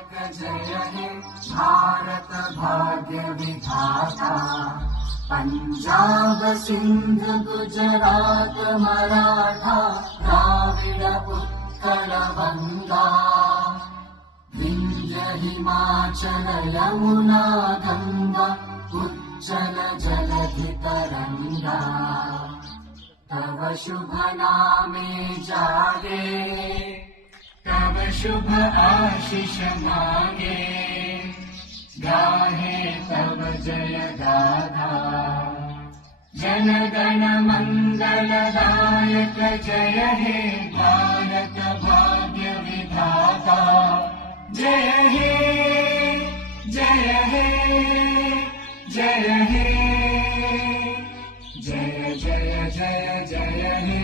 दायक जय हे भारत भाग्य विधाता। पंजाब सिंध गुजरात मराठा द्राविड उत्कल बंगा। विंध्य हिमाचल यमुना गंगा उज्जल जलधि तरंगा। तव शुभ नामे जागे तव शुभ आशीष मांगे। गाहे तव जय गाथा जन गण मंगल दायक जय हे भारत भाग्य विधाता। जय हे जय हे जय हे जय जय जय जय हे।